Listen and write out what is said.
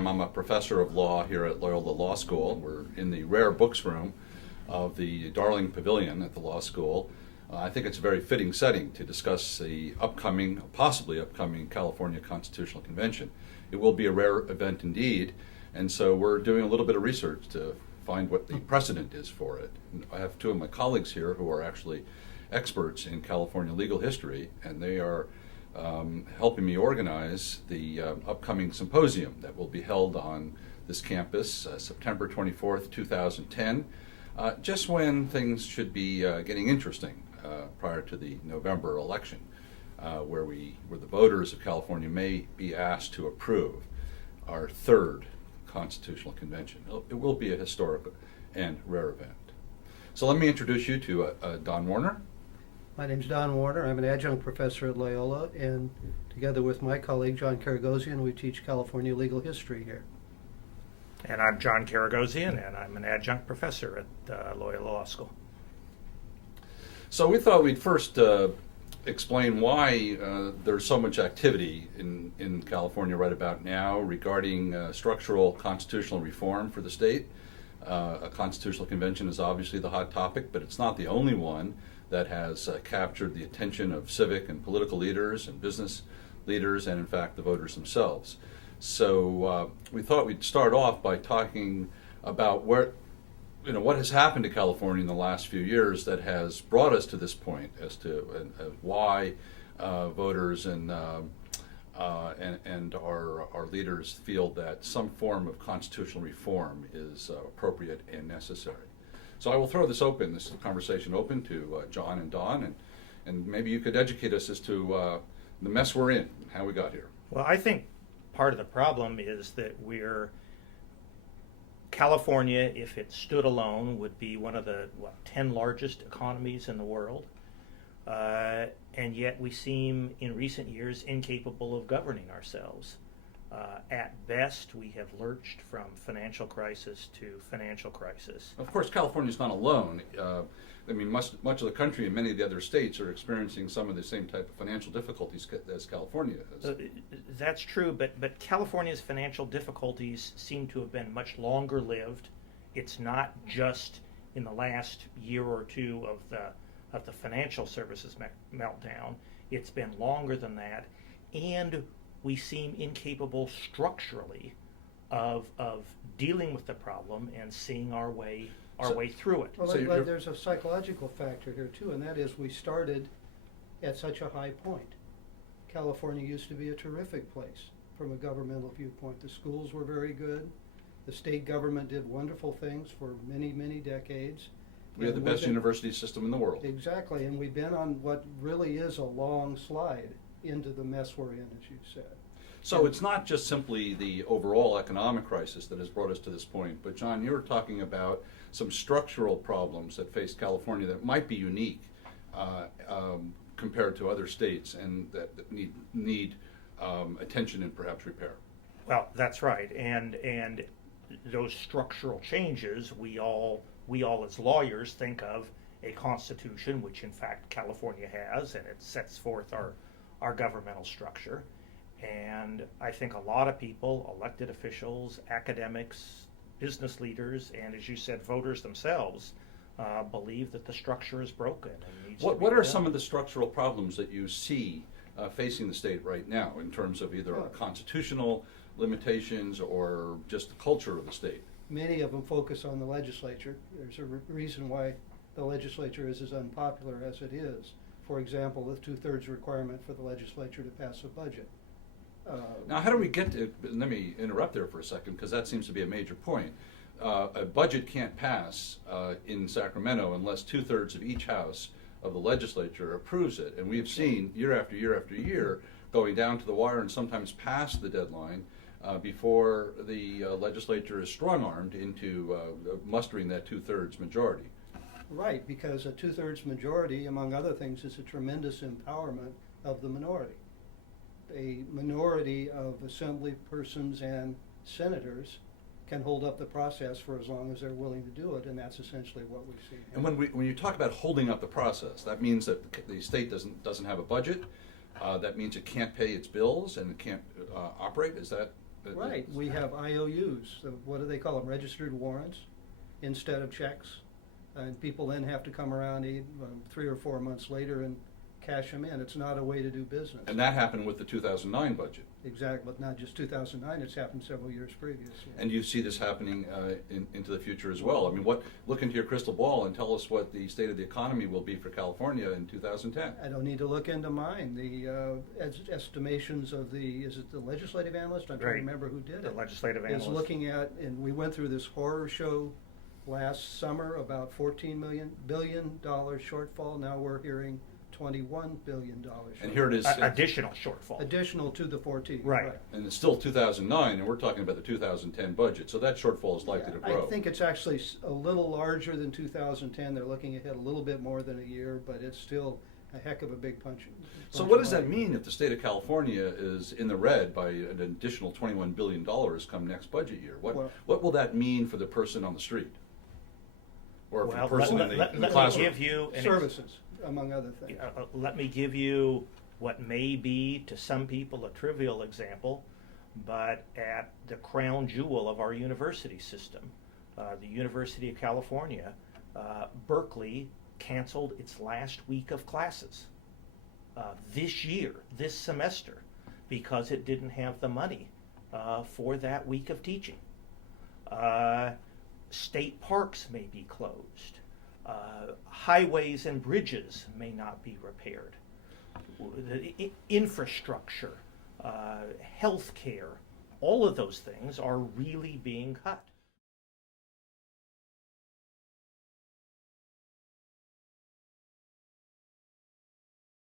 time, I'm a professor of law here at Loyola Law School. We're in the rare books room of the Darling Pavilion at the law school. I think it's a very fitting setting to discuss the possibly upcoming California Constitutional Convention. It will be a rare event indeed, and so we're doing a little bit of research to find what the precedent is for it. I have two of my colleagues here who are actually experts in California legal history, and they are helping me organize the upcoming symposium that will be held on this campus September 24th, 2010, just when things should be getting interesting prior to the November election, where the voters of California may be asked to approve our third constitutional convention. It will be a historic and rare event. So let me introduce you to Don Warner. My name's Don Warner. I'm an adjunct professor at Loyola, and together with my colleague John Karagosian, we teach California legal history here. And I'm John Karagosian, and I'm an adjunct professor at Loyola Law School. So we thought we'd first explain why there's so much activity in California right about now regarding structural constitutional reform for the state. A constitutional convention is obviously the hot topic, but it's not the only one that has captured the attention of civic and political leaders and business leaders and in fact the voters themselves. So we thought we'd start off by talking about what has happened to California in the last few years that has brought us to this point as to why voters and our leaders feel that some form of constitutional reform is appropriate and necessary. So I will throw this conversation open to John and Don, and maybe you could educate us as to the mess we're in and how we got here. Well, I think part of the problem is that California, if it stood alone, would be one of the 10 largest economies in the world, and yet we seem in recent years incapable of governing ourselves. At best, we have lurched from financial crisis to financial crisis. Of course, California's not alone. Much of the country and many of the other states are experiencing some of the same type of financial difficulties as California is. That's true, but California's financial difficulties seem to have been much longer lived. It's not just in the last year or two of the financial services meltdown. It's been longer than that, and we seem incapable structurally of dealing with the problem and seeing our way through it. Well, there's a psychological factor here too, and that is we started at such a high point. California used to be a terrific place from a governmental viewpoint. The schools were very good. The state government did wonderful things for many, many decades. We have the best university system in the world. Exactly, and we've been on what really is a long slide into the mess we're in, as you said. So it's not just simply the overall economic crisis that has brought us to this point, but John, you were talking about some structural problems that face California that might be unique compared to other states and that need attention and perhaps repair. Well, that's right, and those structural changes we all as lawyers think of a constitution, which in fact California has, and it sets forth our governmental structure. And I think a lot of people, elected officials, academics, business leaders, and as you said, voters themselves, believe that the structure is broken and needs to be What are done. some of the structural problems that you see facing the state right now in terms of either constitutional limitations or just the culture of the state? Many of them focus on the legislature. There's a reason why the legislature is as unpopular as it is. For example, the 2/3 requirement for the legislature to pass a budget. Now, how do we get to, let me interrupt there for a second, because that seems to be a major point. A budget can't pass in Sacramento unless 2/3 of each house of the legislature approves it. And we've seen year after year after year going down to the wire and sometimes past the deadline before the legislature is strong-armed into mustering that 2/3 majority. Right, because a 2/3 majority, among other things, is a tremendous empowerment of the minority. A minority of assembly persons and senators can hold up the process for as long as they're willing to do it, and that's essentially what we see. And when you talk about holding up the process, that means that the state doesn't have a budget. That means it can't pay its bills and it can't operate. Is that Right, we have IOUs, what do they call them, registered warrants, instead of checks. And people then have to come around 3 or 4 months later and cash them in. It's not a way to do business. And that happened with the 2009 budget. Exactly, but not just 2009, it's happened several years previously. And you see this happening into the future as well. I mean, look into your crystal ball and tell us what the state of the economy will be for California in 2010. I don't need to look into mine. The estimations of is it the legislative analyst? I'm trying Right. to remember who did The it. legislative Is analyst. looking at, and we went through this horror show last summer about $14 billion shortfall. Now we're hearing $21 billion shortfall. And here it is. Additional shortfall. Additional to the 14. Right. And it's still 2009, and we're talking about the 2010 budget, so that shortfall is likely to Yeah, grow. I think it's actually a little larger than 2010. They're looking ahead a little bit more than a year, but it's still a heck of a big punch. So what does that mean if the state of California is in the red by an additional $21 billion come next budget year? Well- What will that mean for the person on the street? Or for Well, the person in the let me classroom? give you an Services, among other things. let me give you what may be to some people a trivial example, but at the crown jewel of our university system, the University of California, Berkeley canceled its last week of classes this year, this semester, because it didn't have the money for that week of teaching. State parks may be closed. Highways and bridges may not be repaired. Infrastructure, health care, all of those things are really being cut.